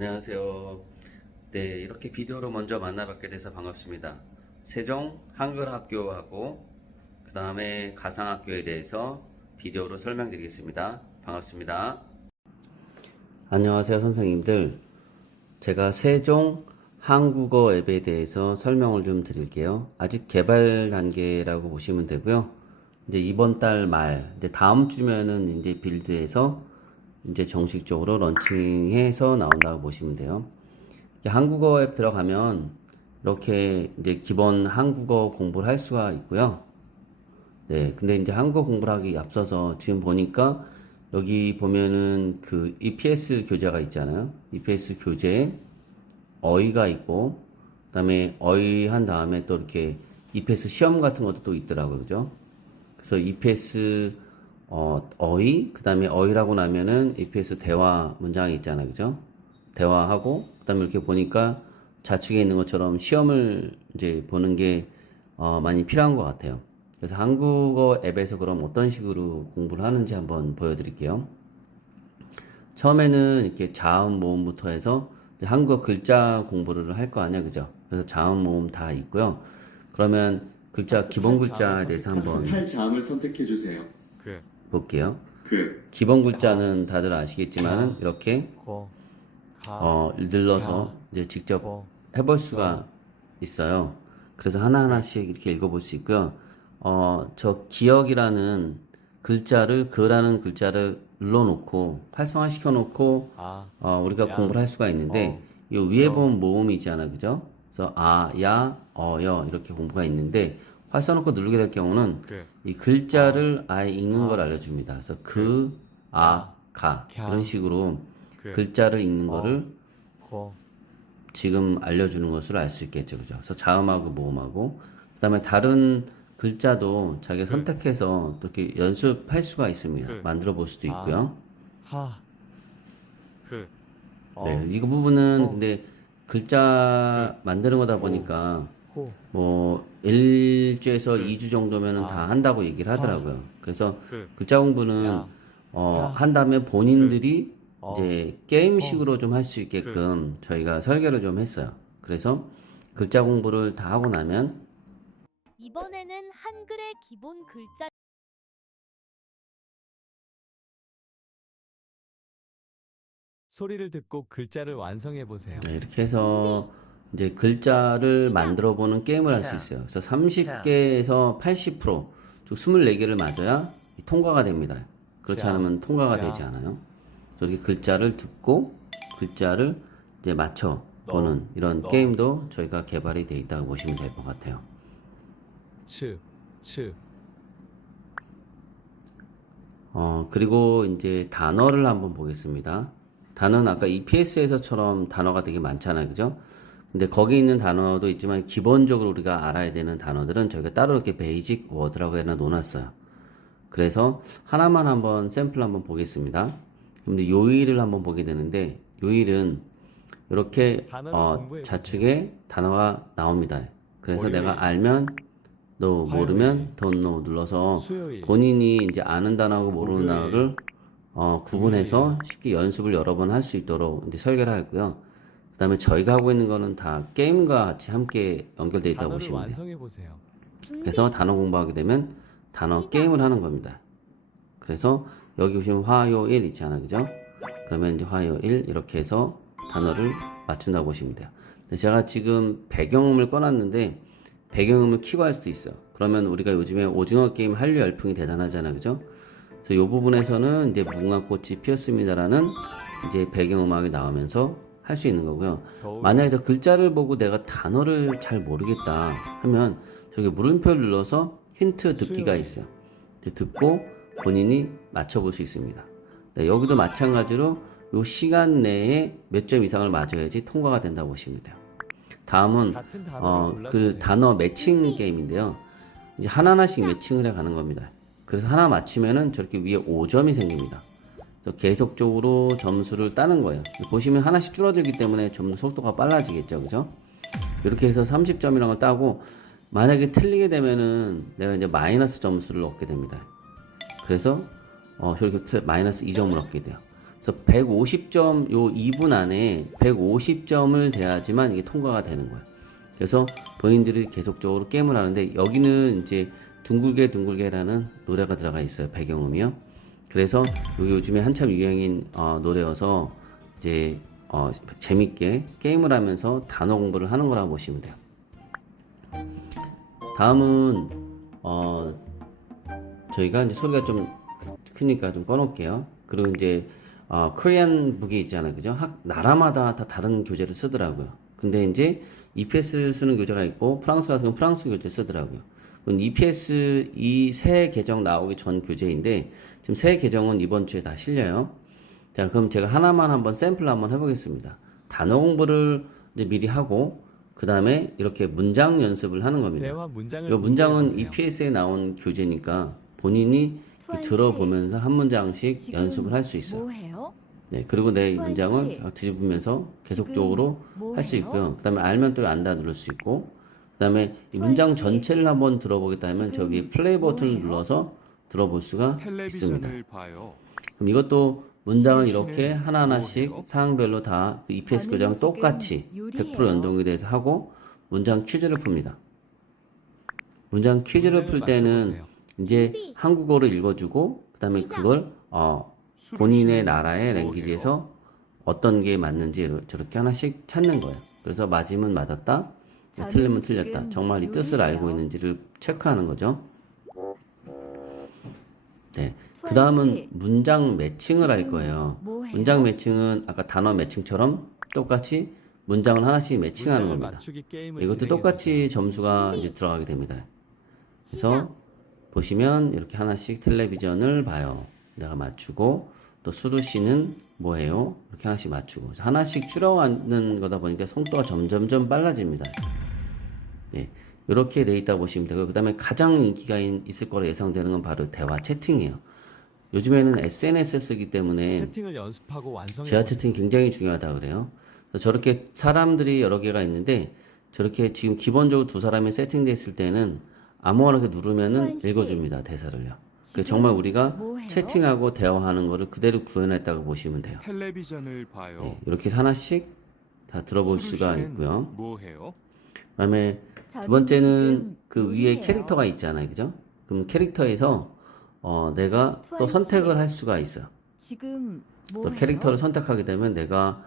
안녕하세요. 네, 이렇게 비디오로 먼저 만나뵙게 돼서 반갑습니다. 세종 한글학교하고 그 다음에 가상학교에 대해서 비디오로 설명드리겠습니다. 반갑습니다. 안녕하세요, 선생님들. 제가 세종 한국어 앱에 대해서 설명을 좀 드릴게요. 아직 개발 단계라고 보시면 되고요. 이제 이번 달 말, 이제 다음 주면은 이제 빌드에서 이제 정식적으로 런칭해서 나온다고 보시면 돼요. 한국어 앱 들어가면 이렇게 이제 기본 한국어 공부를 할 수가 있고요. 네, 근데 이제 한국어 공부를 하기 앞서서 지금 보니까 여기 보면은 그 EPS 교재가 있잖아요. EPS 교재에 어휘가 있고, 그 다음에 어휘 한 다음에 또 이렇게 EPS 시험 같은 것도 또 있더라고요. 그죠? 그래서 EPS 어휘, 그 다음에 어휘라고 나면은 EPS 대화 문장이 있잖아요. 그죠? 대화하고, 그 다음에 이렇게 보니까 좌측에 있는 것처럼 시험을 이제 보는 게 많이 필요한 것 같아요. 그래서 한국어 앱에서 그럼 어떤 식으로 공부를 하는지 한번 보여드릴게요. 처음에는 이렇게 자음 모음부터 해서 이제 한국어 글자 공부를 할 거 아니야. 그죠? 그래서 자음 모음 다 있고요. 그러면 글자, 기본 글자에 대해서 한번 학습할 자음을 선택해 주세요. 볼게요. 그, 기본 글자는 다들 아시겠지만 이렇게 고, 눌러서 이제 직접 해볼 수가 있어요. 그래서 하나하나씩 이렇게 읽어볼 수 있고요. 저 기억이라는 글자를 그라는 글자를 눌러놓고 활성화시켜 놓고 우리가 공부를 할 수가 있는데 이 위에 보면 모음이잖아, 그죠? 그래서 아, 야, 여 이렇게 공부가 있는데 활성화놓고 누르게 될 경우는 이 글자를 아예 읽는 걸 알려줍니다. 그래서 그, 아, 가 이런 식으로 글자를 읽는 거를 고, 지금 알려주는 것을 알 수 있겠죠, 그죠? 그래서 자음하고 모음하고 그다음에 다른 글자도 자기가 선택해서 또 이렇게 연습할 수가 있습니다. 만들어 볼 수도 있고요. 하, 네, 이 부분은 근데 글자 만드는 거다 보니까 호, 뭐 1주에서 2주 정도면은 다 한다고 얘기를 하더라고요. 그래서 글자 공부는 한다면 본인들이 이제 게임식으로 좀 할 수 있게끔 저희가 설계를 좀 했어요. 그래서 글자 공부를 다 하고 나면 이번에는 한글의 기본 글자 소리를 듣고 글자를 완성해 보세요. 네, 이렇게 해서 이제 글자를 만들어 보는 게임을 할 수 있어요. 그래서 30개에서 80%, 즉 24개를 맞아야 통과가 됩니다. 그렇지 않으면 통과가 되지 않아요. 그래서 이렇게 글자를 듣고 글자를 이제 맞춰 보는 이런 게임도 저희가 개발이 돼 있다고 보시면 될 것 같아요. 츠, 츠, 그리고 이제 단어를 한번 보겠습니다. 단어는 아까 EPS에서처럼 단어가 되게 많잖아요. 그죠? 근데 거기 있는 단어도 있지만 기본적으로 우리가 알아야 되는 단어들은 저희가 따로 이렇게 베이직 워드라고 해놔 놓았어요. 그래서 하나만 한번 샘플 한번 보겠습니다. 근데 요일을 한번 보게 되는데 요일은 이렇게 좌측에 단어가 나옵니다. 그래서 월요일. 내가 알면 너 모르면 don't know 눌러서 수요일. 본인이 이제 아는 단어하고 모르는 목요일. 단어를 구분해서 쉽게 연습을 여러 번 할 수 있도록 이제 설계를 하고요. 그다음에 저희가 하고 있는 거는 다 게임과 같이 함께 연결되어 있다고 단어를 보시면 돼요. 완성해 보세요. 그래서 단어 공부하게 되면 단어 게임을 하는 겁니다. 그래서 여기 보시면 화요일 있잖아요. 그죠? 그러면 이제 화요일 이렇게 해서 단어를 맞춘다고 보시면 돼요. 근데 제가 지금 배경음을 꺼놨는데 배경음을 키고 할 수도 있어요. 그러면 우리가 요즘에 오징어 게임 한류 열풍이 대단하잖아요. 그죠? 그래서 이 부분에서는 이제 무궁화꽃이 피었습니다라는 이제 배경음악이 나오면서 할 수 있는 거고요. 만약에 저 글자를 보고 내가 단어를 잘 모르겠다 하면 저기 물음표를 눌러서 힌트 듣기가 있어요. 듣고 본인이 맞춰볼 수 있습니다. 네, 여기도 마찬가지로 이 시간 내에 몇 점 이상을 맞아야지 통과가 된다고 보시면 돼요. 다음은 같은 단어를 그 골라주세요. 단어 매칭 게임인데요. 이제 하나하나씩 매칭을 해 가는 겁니다. 그래서 하나 맞히면은 저렇게 위에 5점이 생깁니다. 그래서 계속적으로 점수를 따는 거예요. 보시면 하나씩 줄어들기 때문에 좀 더 속도가 빨라지겠죠, 그죠? 이렇게 해서 30점이라는 걸 따고 만약에 틀리게 되면은 내가 이제 마이너스 점수를 얻게 됩니다. 그래서 저렇게 마이너스 2점을 얻게 돼요. 그래서 150점 요 2분 안에 150점을 돼야지만 이게 통과가 되는 거예요. 그래서 본인들이 계속적으로 게임을 하는데 여기는 이제 둥글게라는 노래가 들어가 있어요. 배경음이요. 그래서 요즘에 한참 유행인 노래여서 이제 재밌게 게임을 하면서 단어 공부를 하는 거라고 보시면 돼요. 다음은 저희가 이제 소리가 좀 크니까 좀 꺼놓을게요. 그리고 이제 코리안 북이 있잖아요, 그죠? 나라마다 다 다른 교재를 쓰더라고요. 근데 이제 EPS 쓰는 교재가 있고 프랑스 같은 건 프랑스 교재 쓰더라고요. 그럼 EPS 이 새 계정 나오기 전 교재인데 지금 새 계정은 이번 주에 다 실려요. 자, 그럼 제가 하나만 한번 샘플 한번 해보겠습니다. 단어 공부를 이제 미리 하고 그 다음에 이렇게 문장 연습을 하는 겁니다. 대화 문장을 이 문장은 공유해보세요. EPS에 나온 교재니까 본인이 수환 씨, 들어보면서 한 문장씩 지금 연습을 할 수 있어요. 뭐 해요? 네, 그리고 내 이 수환 문장을 씨, 뒤집으면서 계속적으로 뭐 할 수 해요? 있고요. 그 다음에 알면 또 안다 누를 수 있고, 그 다음에 이 수환 문장 씨, 전체를 한번 들어보겠다 하면 저 지금 위에 플레이 버튼을 뭐 해요? 눌러서 들어볼 수가 있습니다. 텔레비전을 봐요. 그럼 이것도 문장을 수환 씨는 이렇게 하나하나씩 뭐예요? 상황별로 다 그 EPS 저는 교재랑 지금 똑같이 요리해요. 100% 연동이 돼서 하고 문장 퀴즈를 풉니다. 문장 퀴즈를 풀 문장을 때는 맞춰보세요. 이제 준비. 한국어로 읽어주고 그 다음에 시작. 그걸 수루 본인의 씨는 나라의 뭐예요? 랭귀지에서 어떤 게 맞는지 저렇게 하나씩 찾는 거예요. 그래서 맞으면 맞았다, 저는 틀리면 지금 틀렸다. 정말 이 뜻을 요리해요. 알고 있는지를 체크하는 거죠. 네. 수환 그 다음은 씨, 문장 매칭을 할 지금 거예요. 뭐 해요? 문장 매칭은 아까 단어 매칭처럼 똑같이 문장을 하나씩 매칭하는 문장을 겁니다. 맞추기 게임을 이것도 진행해보세요. 똑같이 점수가 이제 들어가게 됩니다. 그래서 보시면 이렇게 하나씩 텔레비전을 봐요. 내가 맞추고 또 수루 씨는 뭐예요? 이렇게 하나씩 맞추고 하나씩 줄여가는 거다 보니까 속도가 점점점 빨라집니다. 네, 이렇게 돼 있다 보시면 되고 그 다음에 가장 인기가 있을 거로 예상되는 건 바로 대화 채팅이에요. 요즘에는 SNS를 쓰기 때문에 채팅을 연습하고 제화 완성해보세요. 채팅 굉장히 중요하다 그래요. 그래서 저렇게 사람들이 여러 개가 있는데 저렇게 지금 기본적으로 두 사람이 세팅돼 있을 때는 아무거나 이렇게 누르면은 수환 씨, 읽어줍니다. 대사를요. 지금 정말 우리가 뭐 해요? 채팅하고 대화하는 거를 그대로 구현했다고 보시면 돼요. 텔레비전을 봐요. 네, 이렇게 하나씩 다 들어볼 수루 수가 씨는 있고요. 뭐 해요? 그다음에 저는 두 번째는 지금 그 위에 요리해요. 캐릭터가 있잖아요, 그죠? 그럼 캐릭터에서 내가 또 수환 씨, 선택을 할 수가 있어요. 지금 뭐 또 해요? 캐릭터를 선택하게 되면 내가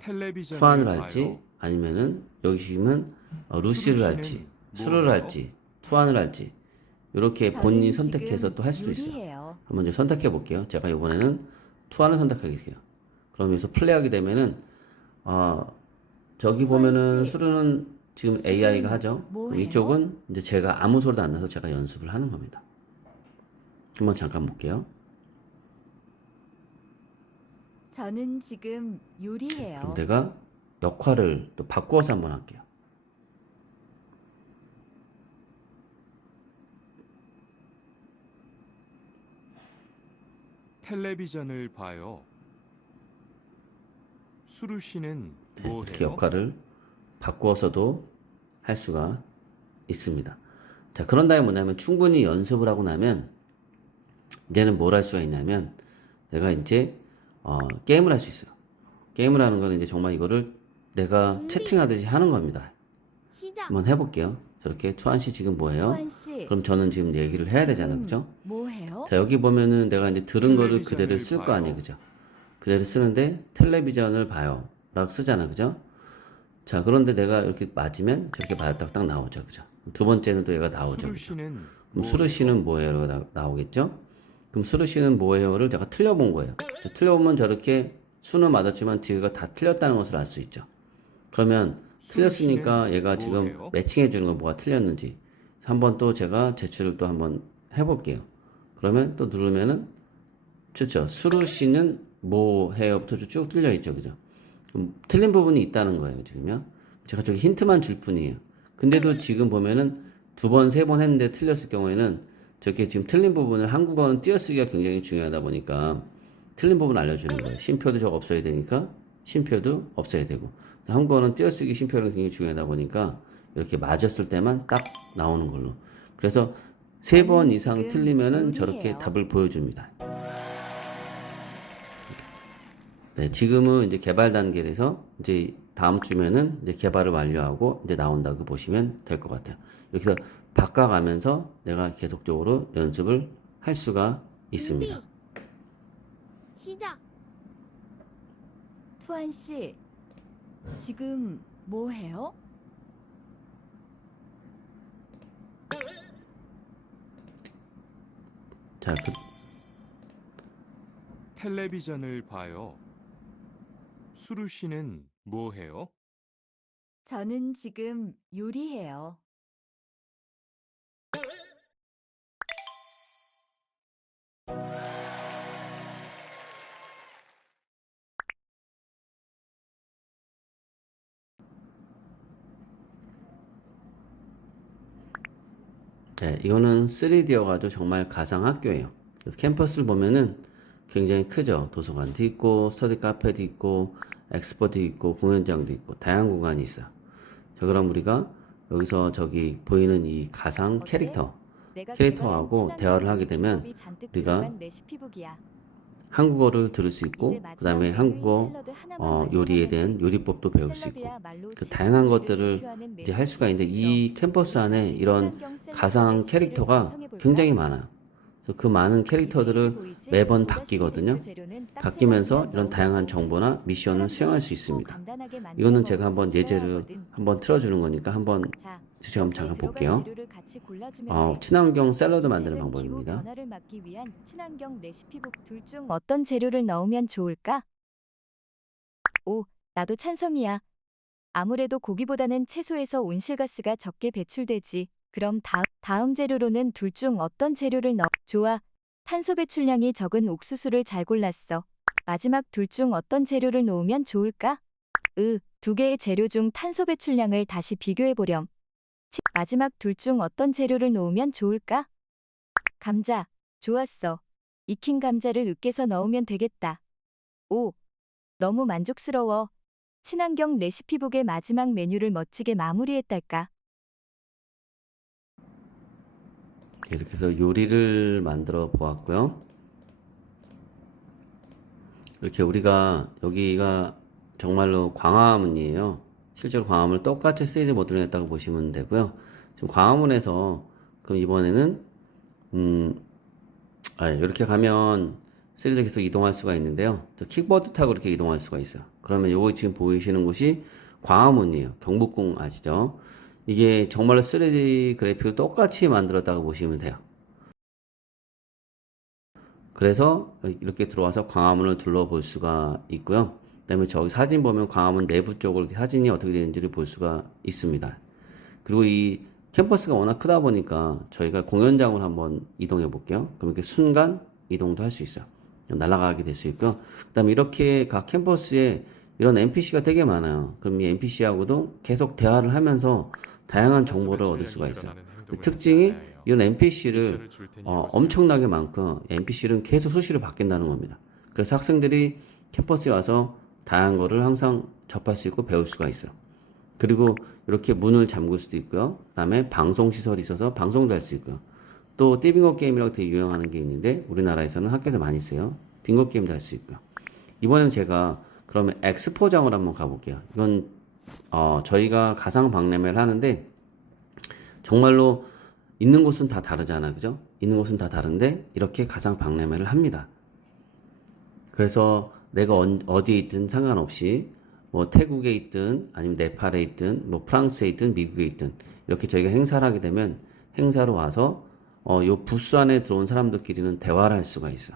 텔레비전을 수환을 봐요. 할지 아니면은 여기 지금 루시를 수루 할지 씨는 수루를 뭐예요? 할지 투안을 할지 이렇게 저는 본인이 지금 선택해서 또 할 수도 있어요. 요리해요. 한번 이제 선택해 볼게요. 제가 이번에는 투안을 선택하겠어요. 그럼 여기서 플레이하게 되면은 저기 수환 보면은 씨, 수루는 지금 지금 AI가 하죠. 뭐 그럼 해요? 이쪽은 이제 제가 아무 소리도 안 나서 제가 연습을 하는 겁니다. 한번 잠깐 볼게요. 저는 지금 요리해요. 그럼 내가 역할을 또 바꾸어서 한번 할게요. 텔레비전을 봐요. 수루 씨는 네, 뭐 이렇게 해요? 역할을 바꾸어서도 할 수가 있습니다. 자, 그런 다음에 뭐냐면 충분히 연습을 하고 나면 이제는 뭘 할 수가 있냐면 내가 이제 게임을 할 수 있어요. 게임을 하는 거는 이제 정말 이거를 내가 준비. 채팅하듯이 하는 겁니다. 시작. 한번 해볼게요. 저렇게 투한 씨 지금 뭐예요? 수환 씨, 그럼 저는 지금 얘기를 해야 되잖아요, 그죠? 뭐 해요? 자, 여기 보면은 내가 이제 들은 거를 그대로 텔레비전을 쓸 거 봐요. 아니에요, 그죠? 그대로 쓰는데 텔레비전을 봐요. 라고 쓰잖아, 그죠? 자, 그런데 내가 이렇게 맞으면 저렇게 맞았다고 딱 나오죠, 그죠? 두 번째는 또 얘가 나오죠, 수루 그죠? 씨는 그럼 뭐예요? 수루 씨는 뭐예요? 나오겠죠? 그럼 수루 씨는 뭐예요를 제가 틀려본 거예요. 자, 틀려보면 저렇게 수는 맞았지만 뒤가 다 틀렸다는 것을 알 수 있죠. 그러면 수루 틀렸으니까 씨는 얘가 지금 뭐예요? 매칭해 주는 거 뭐가 틀렸는지 한번 또 제가 제출을 또 한번 해볼게요. 그러면 또 누르면은 좋죠. 수루 씨는 뭐 해요부터 쭉 뚫려 있죠, 그죠? 그럼 틀린 부분이 있다는 거예요, 지금요. 제가 저기 힌트만 줄 뿐이에요. 근데도 지금 보면은 두 번, 세 번 했는데 틀렸을 경우에는 저렇게 지금 틀린 부분을 한국어는 띄어쓰기가 굉장히 중요하다 보니까 틀린 부분 알려주는 거예요. 쉼표도 저거 없어야 되니까 쉼표도 없어야 되고 한국어는 띄어쓰기 쉼표가 굉장히 중요하다 보니까 이렇게 맞았을 때만 딱 나오는 걸로. 그래서 세 번 저는 이상 지금 틀리면은 요리해요. 저렇게 답을 보여줍니다. 네, 지금은 이제 개발 단계에서 이제 다음 주면은 이제 개발을 완료하고 이제 나온다고 보시면 될 것 같아요. 이렇게 해서 바꿔가면서 내가 계속적으로 연습을 할 수가 있습니다. 준비. 시작. 투한 씨, 지금 뭐 해요? 자, 텔레비전을 봐요. 수루 씨는 뭐 해요? 저는 지금 요리해요. 네, 이거는 3D여가지고 정말 가상학교예요. 그래서 캠퍼스를 보면은 굉장히 크죠. 도서관도 있고, 스터디 카페도 있고, 엑스포도 있고, 공연장도 있고, 다양한 공간이 있어요. 자, 그럼 우리가 여기서 저기 보이는 이 가상 어때? 캐릭터, 내가 캐릭터하고 개발한 친환경 대화를 하게 요리 되면 기법이 잔뜩 우리가 들어간 레시피북이야. 한국어를 들을 수 이제 있고, 그 마지막 다음에 메뉴인 한국어 샐러드 하나만 요리에 완성하면 대한 돼. 요리법도 배울 수 있고, 샐러드야말로 그 채소 다양한 요리를 것들을 대표하는 이제 할 수가 있는데 메뉴니까 이 캠퍼스 안에 같이 이런 친환경 샐러드 가상 레시피를 캐릭터가 완성해볼까? 굉장히 많아요. 그래서 그 많은 이 페이지 캐릭터들을 보이지? 매번 보다시피 바뀌거든요. 대표 재료는 딱 세 바뀌면서 가지만 이런 다양한 나오고 정보나 미션을 사람들이 수행할 수 쉽고 있습니다. 간단하게 만들어 이거는 먹을 제가 수 한번 있어야 예제를 하거든. 한번 틀어주는 거니까 한번 자, 지금 여기에 잠깐 들어갈 볼게요. 재료를 같이 골라주면 돼. 친환경 샐러드 이 만드는 책은 기후 방법입니다. 변화를 막기 위한 친환경 레시피북. 둘 중 어떤 재료를 넣으면 좋을까? 오, 나도 찬성이야. 아무래도 고기보다는 채소에서 온실가스가 적게 배출되지. 그럼 다음 재료로는 둘 중 어떤 재료를 넣어? 좋아. 탄소 배출량이 적은 옥수수를 잘 골랐어. 마지막 둘 중 어떤 재료를 놓으면 좋을까? 두 개의 재료 중 탄소 배출량을 다시 비교해 보렴. 마지막 둘 중 어떤 재료를 놓으면 좋을까? 감자. 좋았어. 익힌 감자를 으깨서 넣으면 되겠다. 오, 너무 만족스러워. 친환경 레시피북의 마지막 메뉴를 멋지게 마무리했달까. 이렇게 해서 요리를 만들어 보았고요. 이렇게 우리가 여기가 정말로 광화문이에요. 실제로 광화문을 똑같이 3D 모델링 했다고 보시면 되고요. 지금 광화문에서 그럼 이번에는 이렇게 가면 3D로 계속 이동할 수가 있는데요. 또 킥보드 타고 이렇게 이동할 수가 있어요. 그러면 요거 지금 보이시는 곳이 광화문이에요. 경복궁 아시죠? 이게 정말로 3D 그래픽을 똑같이 만들었다고 보시면 돼요. 그래서 이렇게 들어와서 광화문을 둘러볼 수가 있고요. 그다음에 저기 사진 보면 광화문 내부 쪽을 이렇게 사진이 어떻게 되는지를 볼 수가 있습니다. 그리고 이 캠퍼스가 워낙 크다 보니까 저희가 공연장으로 한번 이동해 볼게요. 그럼 이렇게 순간 이동도 할 수 있어요. 날아가게 될 수 있고요. 그다음에 이렇게 각 캠퍼스에 이런 NPC가 되게 많아요. 그럼 이 NPC하고도 계속 대화를 하면서 다양한 정보를 얻을 수가 있어요. 특징이 이런 NPC를 엄청나게 많고 NPC는 계속 수시로 바뀐다는 겁니다. 그래서 학생들이 캠퍼스에 와서 다양한 거를 항상 접할 수 있고 배울 수가 있어요. 그리고 이렇게 문을 잠글 수도 있고요. 그다음에 방송 시설이 있어서 방송도 할 수 있고요. 또 띠빙고 게임이라고 되게 유행하는 게 있는데 우리나라에서는 학교에서 많이 써요. 빙고 게임도 할 수 있고요. 이번엔 제가 그러면 엑스포장을 한번 가볼게요. 이건 저희가 가상 박람회를 하는데 정말로 있는 곳은 다 다르잖아, 그죠? 있는 곳은 다 다른데 이렇게 가상 박람회를 합니다. 그래서 내가 어디에 있든 상관없이 뭐 태국에 있든 아니면 네팔에 있든 뭐 프랑스에 있든 미국에 있든 이렇게 저희가 행사를 하게 되면 행사로 와서 요 부스 안에 들어온 사람들끼리는 대화를 할 수가 있어.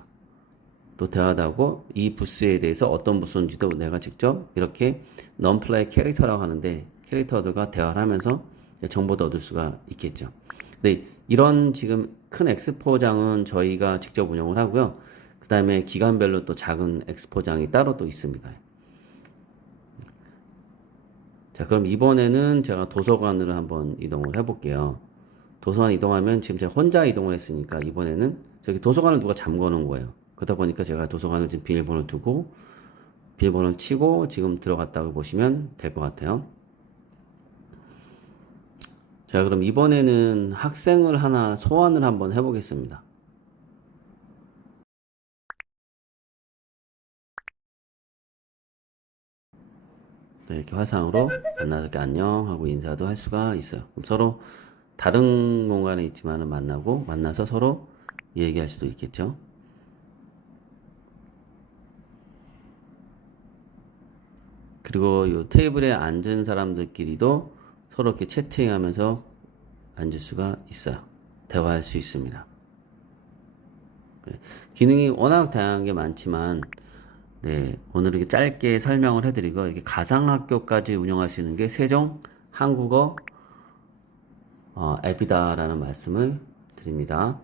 또 대화도 하고 이 부스에 대해서 어떤 부스인지도 내가 직접 이렇게 non-play 캐릭터라고 하는데 캐릭터들과 대화를 하면서 정보도 얻을 수가 있겠죠. 네, 이런 지금 큰 엑스포장은 저희가 직접 운영을 하고요. 그 다음에 기간별로 또 작은 엑스포장이 따로 또 있습니다. 자, 그럼 이번에는 제가 도서관으로 한번 이동을 해볼게요. 도서관 이동하면 지금 제가 혼자 이동을 했으니까 이번에는 저기 도서관을 누가 잠궈 놓은 거예요. 그러다 보니까 제가 도서관을 지금 비밀번호를 두고 비밀번호를 치고 지금 들어갔다고 보시면 될 것 같아요. 자, 그럼 이번에는 학생을 하나 소환을 한번 해보겠습니다. 네, 이렇게 화상으로 만나서 이렇게 안녕 하고 인사도 할 수가 있어요. 그럼 서로 다른 공간에 있지만은 만나서 서로 얘기할 수도 있겠죠. 그리고 이 테이블에 앉은 사람들끼리도 서로 이렇게 채팅하면서 앉을 수가 있어요. 대화할 수 있습니다. 네, 기능이 워낙 다양한 게 많지만 네, 오늘 이렇게 짧게 설명을 해드리고 이렇게 가상학교까지 운영하시는 게 세종 한국어 앱이다라는 말씀을 드립니다.